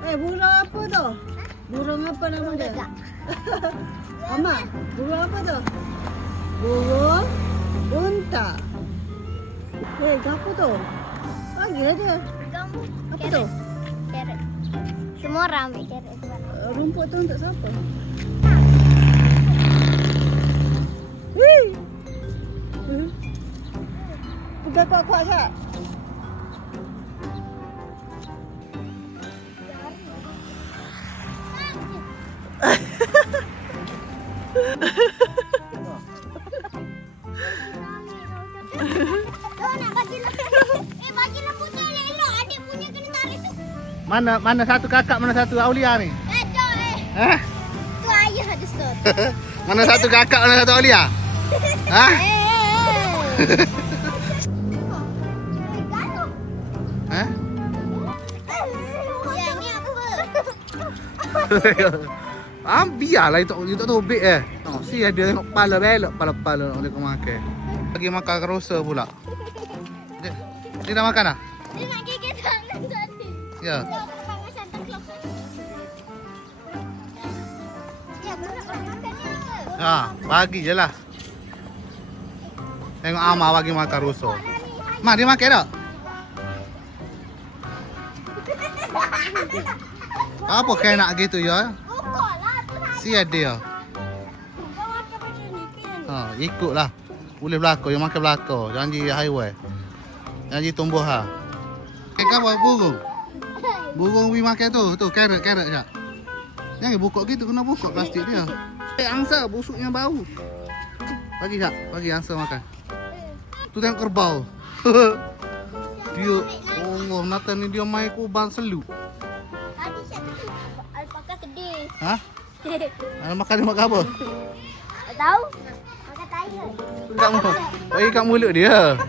burung apa tu? Burung apa nama dia? Mama, burung apa tu? Burung unta. Apa tu? Panggil dia. Apa tu? Carrot. Semua orang ambil carrot. Rumput tu untuk siapa? Hei! Pegang kuat-kuat tak? Bagilah punya elok. Adik punya kena tarik tu. Mana satu kakak, mana satu Aulia ni? Hah? Tu ayah ada stop. Mana satu kakak, mana satu Aulia? Hah? Hah? Ya, ni apa? Biarlah itu tak tobek si dia tengok kepala belok, kepala nak dia makan. Bagi makan kerosa pula. Dia dah makan dah? Dia nak gigit tangan tadi. Ya. Tangan Santa Claus. Ya, budak orang makan ni ke? Bagi je lah. Tengok Ama bagi makan kerosa. Mak, dia makan tak? Apa kau nak gitu ya? Pokok lah tu tadi. Si dia. Kau makan macam ni kan? Ikutlah. Boleh belakang, yang makan belakang. Janji highway. Janji tumbuh ha. Kau apa burung? Burung pergi makan tu, carrot je. Jangan buka gitu, kena buka plastik dia. Angsa busuknya bau. Bagi tak? Bagi angsa makan. Tu tengok kerbau. Dia, Allah, Nathan ni dia main kuban seluk. Tadi saya tu alpaka sedih. Ha? Makan apa? Tak tahu? Makan tayar. Tak mau. Bagi kat mulut dia.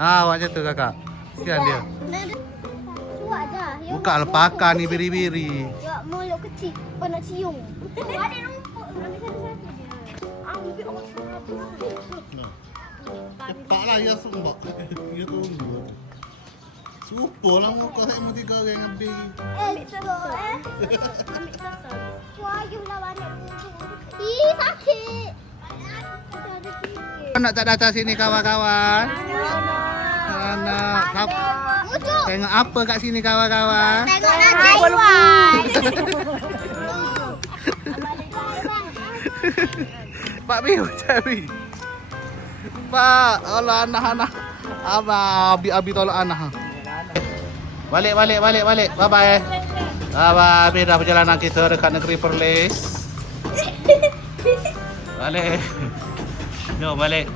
Macam tu kakak. Kesian dia. Suat je. Buka alpaka ni biri-biri. Ya, mulut kecil. Apa nak cium? Ada rumput. Ambil satu-satu je. Ambil satu-satu. Cepatlah ya sumbak. Dia tunggu. Super lah muka saya mau 3 orang lebih. Ambil sosok Ambil sosok. Wayuhlah balik. Ih, sakit. Nak tak datang sini kawan-kawan? Nak. Mucuk. Tengok apa kat sini kawan-kawan? Tengok nanti Iwan. Pak Bi macam ni. Pak, Allah anak-anak. Abang, Abi tolong anak. Balik. Bye-bye. Bye-bye. Abi dah perjalanan kita dekat negeri Perlis. Balik. Jom balik.